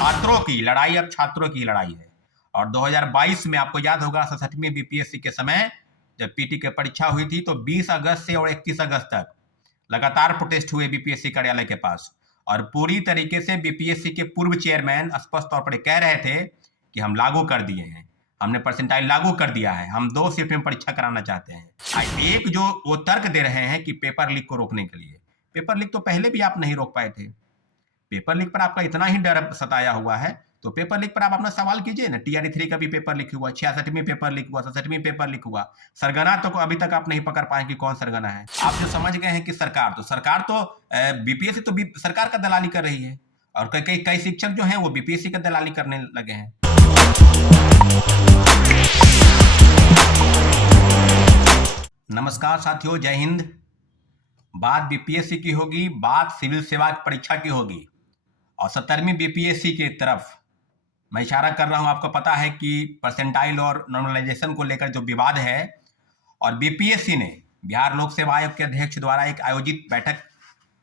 छात्रों की लड़ाई अब छात्रों की लड़ाई है। और 2022 में आपको याद होगा 67वीं बीपीएससी के समय जब पीटी की परीक्षा हुई थी तो 20 अगस्त से और 31 अगस्त तक लगातार प्रोटेस्ट हुए बीपीएससी कार्यालय के पास। और पूरी तरीके से बीपीएससी के पूर्व चेयरमैन स्पष्ट तौर पर कह रहे थे कि हम लागू कर दिए हैं, हमने परसेंटाइल लागू कर दिया है, हम 2 शिफ्ट में परीक्षा कराना चाहते हैं। एक जो वो तर्क दे रहे हैं कि पेपर लीक को रोकने के लिए, पेपर लीक तो पहले भी आप नहीं रोक पाए थे। पेपर लीक पर आपका इतना ही डर सताया हुआ है तो पेपर लीक पर आप अपना सवाल कीजिए ना। TRE 3 का भी पेपर लीक हुआ, 66वीं पेपर लीक हुआ, 67वीं पेपर लीक हुआ। सरगना तो अभी तक आप नहीं पकड़ पाए कि कौन सरगना है। आप जो समझ गए हैं कि सरकार तो बीपीएससी तो सरकार का दलाली कर रही है और कई कई कई शिक्षक जो हैं वो बीपीएससी का दलाली करने लगे हैं। नमस्कार साथियों, जय हिंद। बात बीपीएससी की होगी, बात सिविल सेवा परीक्षा की होगी और 70वीं बीपीएससी की तरफ मैं इशारा कर रहा हूं। आपको पता है कि परसेंटाइल और नॉर्मलाइजेशन को लेकर जो विवाद है और बीपीएससी ने बिहार लोक सेवा आयोग के अध्यक्ष द्वारा एक बैठक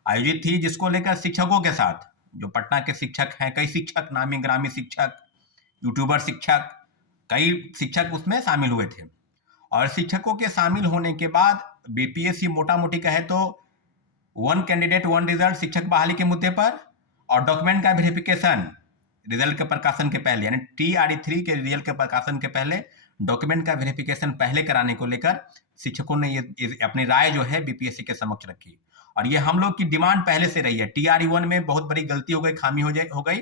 आयोजित थी जिसको लेकर शिक्षकों के साथ जो पटना के शिक्षक हैं, कई शिक्षक, नामी ग्रामी शिक्षक, यूट्यूबर शिक्षक, कई शिक्षक उसमें शामिल हुए थे। और शिक्षकों के शामिल होने के बाद बीपीएससी मोटा मोटी कहे तो 1 कैंडिडेट 1 रिजल्ट शिक्षक बहाली के मुद्दे पर और डॉक्यूमेंट का वेरिफिकेशन रिजल्ट के प्रकाशन के पहले, यानी TRE 3 के रिजल्ट के प्रकाशन के पहले डॉक्यूमेंट का वेरिफिकेशन पहले कराने को लेकर शिक्षकों ने ये अपनी राय जो है बीपीएससी के समक्ष रखी। और ये हम लोग की डिमांड पहले से रही है। TRE 1 में बहुत बड़ी गलती हो गई, खामी हो गई।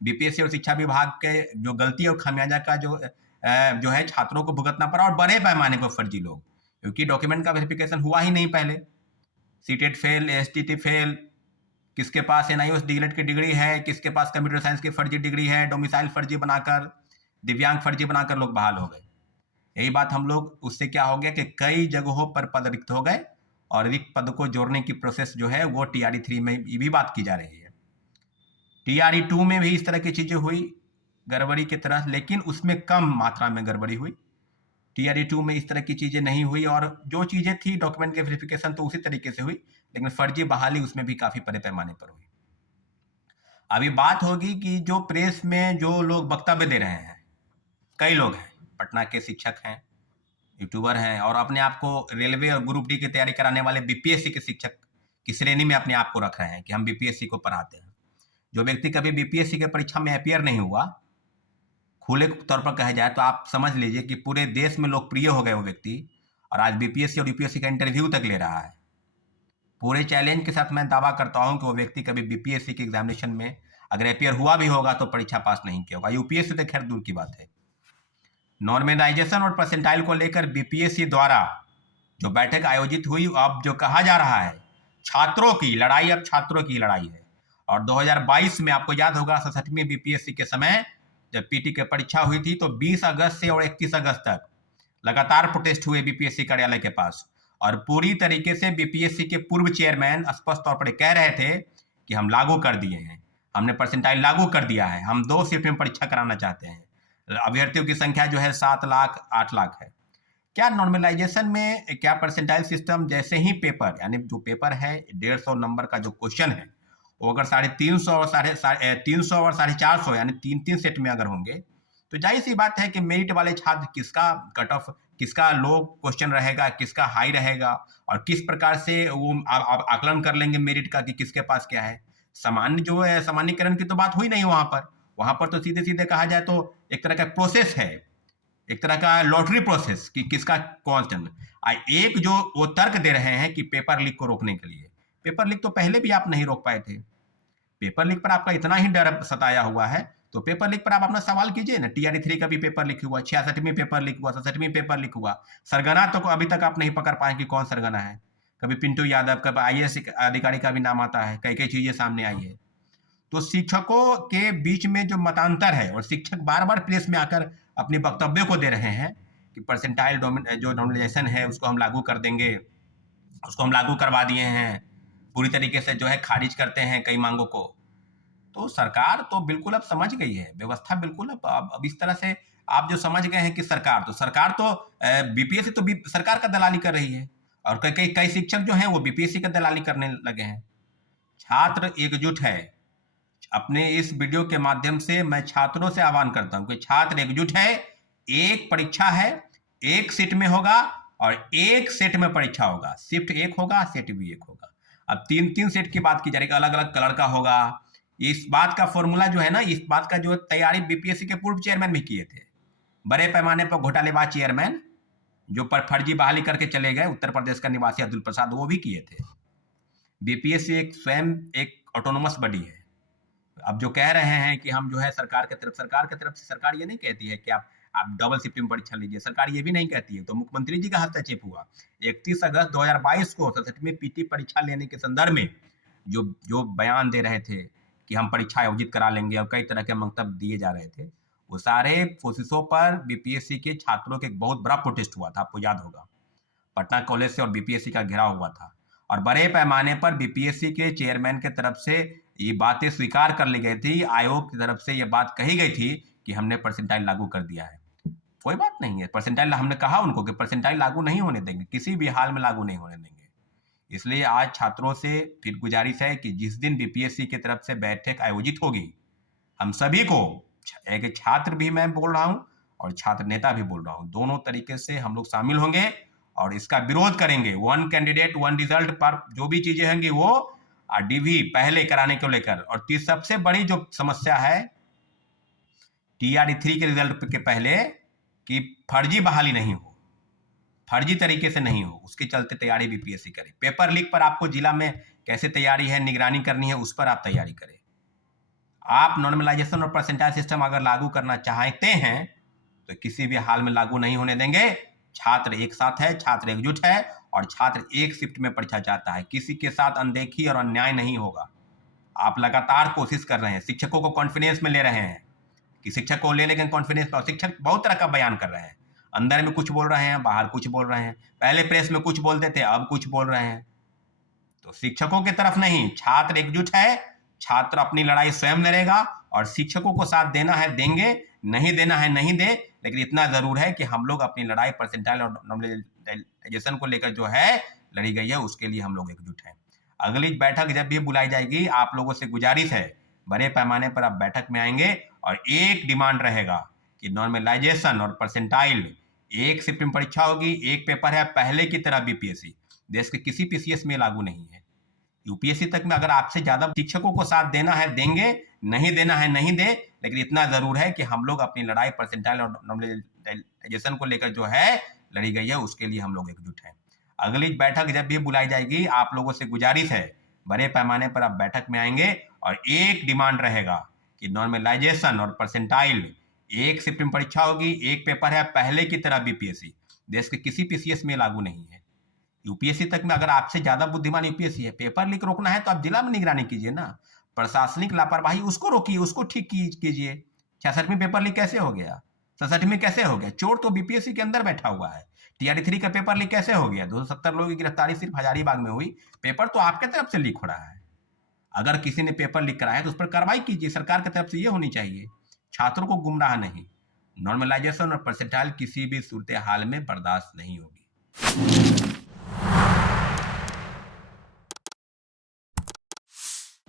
बीपीएससी और शिक्षा विभाग के जो गलती और खामियाजा का जो है छात्रों को भुगतना पड़ा और बड़े पैमाने पर फर्जी लोग, क्योंकि डॉक्यूमेंट का वेरिफिकेशन हुआ ही नहीं पहले। सीटेट फेल, एसटीटी फेल, किसके पास NIOS डीएलएड की डिग्री है, किसके पास कंप्यूटर साइंस की फर्जी डिग्री है, डोमिसाइल फर्जी बनाकर, दिव्यांग फर्जी बनाकर लोग बहाल हो गए। यही बात हम लोग उससे क्या हो गया कि कई जगहों पर पद रिक्त हो गए और रिक्त पद को जोड़ने की प्रोसेस जो है वो TRE 3 में भी बात की जा रही है। TRE 2 में भी इस तरह की चीजें हुई गड़बड़ी की तरह, लेकिन उसमें कम मात्रा में गड़बड़ी हुई। TRE 2 में इस तरह की चीजें नहीं हुई और जो चीजें थी डॉक्यूमेंट के वेरिफिकेशन तो उसी तरीके से हुई, लेकिन फर्जी बहाली उसमें भी काफी बड़े पैमाने पर हुई। अभी बात होगी कि जो प्रेस में जो लोग वक्तव्य दे रहे हैं, कई लोग हैं, पटना के शिक्षक हैं, यूट्यूबर हैं और अपने आप को रेलवे और ग्रुप डी की तैयारी कराने वाले बीपीएससी के शिक्षक की श्रेणी में अपने आप को रख रहे हैं कि हम बीपीएससी को पढ़ाते हैं। जो व्यक्ति कभी बीपीएससी की परीक्षा में अपियर नहीं हुआ, खुले तौर पर कहा जाए तो आप समझ लीजिए कि पूरे देश में लोकप्रिय हो गए वो व्यक्ति और आज बीपीएससी और यूपीएससी का इंटरव्यू तक ले रहा है। पूरे चैलेंज के साथ मैं दावा करता हूं कि वो व्यक्ति कभी बीपीएससी के एग्जामिनेशन में अगर अपियर हुआ भी होगा तो परीक्षा पास नहीं किया होगा। यूपीएससी तो खैर दूर की बात है। नॉर्मलाइजेशन और परसेंटाइल को लेकर बीपीएससी द्वारा जो बैठक आयोजित हुई, अब जो कहा जा रहा है छात्रों की लड़ाई अब छात्रों की लड़ाई है। और 2022 में आपको याद होगा 67वीं बीपीएससी के समय जब पीटी की परीक्षा हुई थी तो 20 अगस्त से और 31 अगस्त तक लगातार प्रोटेस्ट हुए बीपीएससी कार्यालय के पास। और पूरी तरीके से बीपीएससी के पूर्व चेयरमैन स्पष्ट तौर पर कह रहे थे कि हम लागू कर दिए हैं, हमने परसेंटाइल लागू कर दिया है, हम 2 शिफ्ट में परीक्षा कराना चाहते हैं। अभ्यर्थियों की संख्या जो है 7 लाख 8 लाख है। क्या नॉर्मलाइजेशन में क्या परसेंटाइल सिस्टम जैसे ही पेपर, यानी जो पेपर है 150 नंबर का जो क्वेश्चन है वो अगर 350 और 350 और 450 यानी 3-3 सेट में अगर होंगे तो जाहिर सी बात है कि मेरिट वाले छात्र किसका कट ऑफ, किसका लो क्वेश्चन रहेगा, किसका हाई रहेगा और किस प्रकार से वो आप आकलन कर लेंगे मेरिट का कि किसके पास क्या है। सामान्य जो है सामान्यकरण की तो बात हुई नहीं वहां पर तो सीधे सीधे कहा जाए तो एक तरह का प्रोसेस है, एक तरह का लॉटरी प्रोसेस कि किसका कौन चल। एक जो वो तर्क दे रहे हैं कि पेपर लीक को रोकने के लिए, पेपर लीक तो पहले भी आप नहीं रोक पाए थे। पेपर लीक पर आपका इतना ही डर सताया हुआ है तो पेपर लीक पर आप अपना सवाल कीजिए ना। TRE 3 का भी पेपर लीक हुआ, 66वीं पेपर लीक हुआ, 67वीं पेपर लीक हुआ। सरगना तो अभी तक आप नहीं पकड़ पाए कि कौन सरगना है। कभी पिंटू यादव, कभी IAS अधिकारी का भी नाम आता है, कई कई चीजें सामने आई है। तो शिक्षकों के बीच में जो मतांतर है और शिक्षक बार बार प्रेस में आकर अपने वक्तव्य को दे रहे हैं कि परसेंटाइल जो नॉर्मलाइजेशन है उसको हम लागू कर देंगे, उसको हम लागू करवा दिए हैं, पूरी तरीके से जो है खारिज करते हैं कई मांगों को। तो सरकार तो बिल्कुल अब समझ गई है, व्यवस्था बिल्कुल अब इस तरह से आप जो समझ गए हैं कि सरकार तो बीपीएससी तो सरकार का दलाली कर रही है और कई शिक्षक जो हैं वो बीपीएससी का दलाली करने लगे हैं। छात्र एकजुट है, अपने इस वीडियो के माध्यम से मैं छात्रों से आह्वान करता हूं कि छात्र एकजुट है। एक परीक्षा है, एक शिफ्ट में होगा और एक सेट में परीक्षा होगा। शिफ्ट एक होगा, सेट भी एक होगा। अब 3-3 सेट की बात की जा रही है, अलग अलग कलर का होगा। इस बात का फॉर्मूला जो है ना, इस बात का जो तैयारी बीपीएससी के पूर्व चेयरमैन भी किए थे। बड़े पैमाने पर घोटालेबाज चेयरमैन जो पर फर्जी बहाली करके चले गए, उत्तर प्रदेश का निवासी अब्दुल प्रसाद, वो भी किए थे। बीपीएससी एक स्वयं एक ऑटोनोमस बॉडी है। अब जो कह रहे हैं कि हम जो है सरकार की तरफ से सरकार ये नहीं कहती है कि आप डबल शिफ्ट में परीक्षा लीजिए, सरकार ये भी नहीं कहती है। तो मुख्यमंत्री जी का हस्तक्षेप हुआ 31 अगस्त 2022 को 67वीं पीटी परीक्षा लेने के संदर्भ में जो जो बयान दे रहे थे कि हम परीक्षा आयोजित करा लेंगे और कई तरह के मंतव्य दिए जा रहे थे, वो सारे कोशिशों पर बीपीएससी के छात्रों के एक बहुत बड़ा प्रोटेस्ट हुआ था। आपको याद होगा, पटना कॉलेज से और बीपीएससी का घेराव हुआ था और बड़े पैमाने पर बीपीएससी के चेयरमैन के तरफ से ये बातें स्वीकार कर ली गई थी। आयोग की तरफ से ये बात कही गई थी कि हमने परसेंटाइल लागू कर दिया है। कोई बात नहीं है, परसेंटाइल हमने कहा उनको कि परसेंटाइल लागू नहीं होने देंगे, किसी भी हाल में लागू नहीं होने देंगे। इसलिए आज छात्रों से फिर गुजारिश है कि जिस दिन बीपीएससी की तरफ से बैठक आयोजित होगी, हम सभी को, एक छात्र भी मैं बोल रहा हूं और छात्र नेता भी बोल रहा हूं, दोनों तरीके से हम लोग शामिल होंगे और इसका विरोध करेंगे। 1 कैंडिडेट 1 रिजल्ट पर जो भी चीजें होंगी वो डीवी पहले कराने को लेकर, और सबसे बड़ी जो समस्या है TRE3 के रिजल्ट के पहले कि फर्जी बहाली नहीं हो, फर्जी तरीके से नहीं हो, उसके चलते तैयारी बीपीएससी करे। पेपर लीक पर आपको जिला में कैसे तैयारी है, निगरानी करनी है, उस पर आप तैयारी करें। आप नॉर्मलाइजेशन और परसेंटाइल सिस्टम अगर लागू करना चाहते हैं तो किसी भी हाल में लागू नहीं होने देंगे। छात्र एक साथ है, छात्र एकजुट है और छात्र एक शिफ्ट में परीक्षा चाहता है। किसी के साथ अनदेखी और अन्याय नहीं होगा। आप लगातार कोशिश कर रहे हैं, शिक्षकों को कॉन्फिडेंस में ले रहे हैं कि शिक्षक को ले लेकिन कॉन्फिडेंस में, शिक्षक बहुत तरह का बयान कर रहे हैं, अंदर में कुछ बोल रहे हैं, बाहर कुछ बोल रहे हैं। पहले प्रेस में कुछ बोलते थे, अब कुछ बोल रहे हैं। तो शिक्षकों की तरफ नहीं, छात्र एकजुट है, छात्र अपनी लड़ाई स्वयं लड़ेगा और शिक्षकों को साथ देना है देंगे, नहीं देना है नहीं दे, लेकिन इतना जरूर है कि हम लोग अपनी लड़ाई परसेंटाइल और नॉर्मलाइजेशन को लेकर जो है लड़ी गई है, उसके लिए हम लोग एकजुट हैं। अगली बैठक जब भी बुलाई जाएगी, आप लोगों से गुजारिश है बड़े पैमाने पर आप बैठक में आएंगे और एक डिमांड रहेगा कि नॉर्मलाइजेशन और परसेंटाइल एक शिफ्ट में परीक्षा होगी, एक पेपर है, पहले की तरह बीपीएससी देश के किसी पीसीएस में लागू नहीं है। यूपीएससी तक में अगर आपसे ज्यादा शिक्षकों को साथ देना है देंगे, नहीं देना है नहीं दे, लेकिन इतना जरूर है कि हम लोग अपनी लड़ाई परसेंटाइल और नॉर्मलाइजेशन को लेकर जो है लड़ी गई है, उसके लिए हम लोग एकजुट हैं। अगली बैठक जब भी बुलाई जाएगी, आप लोगों से गुजारिश है बड़े पैमाने पर आप बैठक में आएंगे और एक डिमांड रहेगा कि नॉर्मलाइजेशन और परसेंटाइल एक शिफ्ट में परीक्षा होगी, एक पेपर है, पहले की तरह बीपीएससी देश के किसी पीसीएस में लागू नहीं है। यूपीएससी तक में अगर आपसे ज्यादा बुद्धिमान यूपीएससी है, पेपर लीक रोकना है तो आप जिला में निगरानी कीजिए ना। प्रशासनिक लापरवाही उसको रोकिए, उसको ठीक कीजिए। 66वीं पेपर लीक कैसे हो गया, 67वीं कैसे हो गया? चोर तो बीपीएससी के अंदर बैठा हुआ है। TRE3 का पेपर लीक कैसे हो गया? 270 लोगों की गिरफ्तारी सिर्फ हजारीबाग में हुई। पेपर तो आपके तरफ से लीक हो रहा है। अगर किसी ने पेपर लीक कराया तो उस पर कार्रवाई कीजिए, सरकार की तरफ से ये होनी चाहिए। छात्रों को गुमराह नहीं, नॉर्मलाइजेशन और परसेंटाइल किसी भी सूरत हाल में बर्दाश्त नहीं होगी।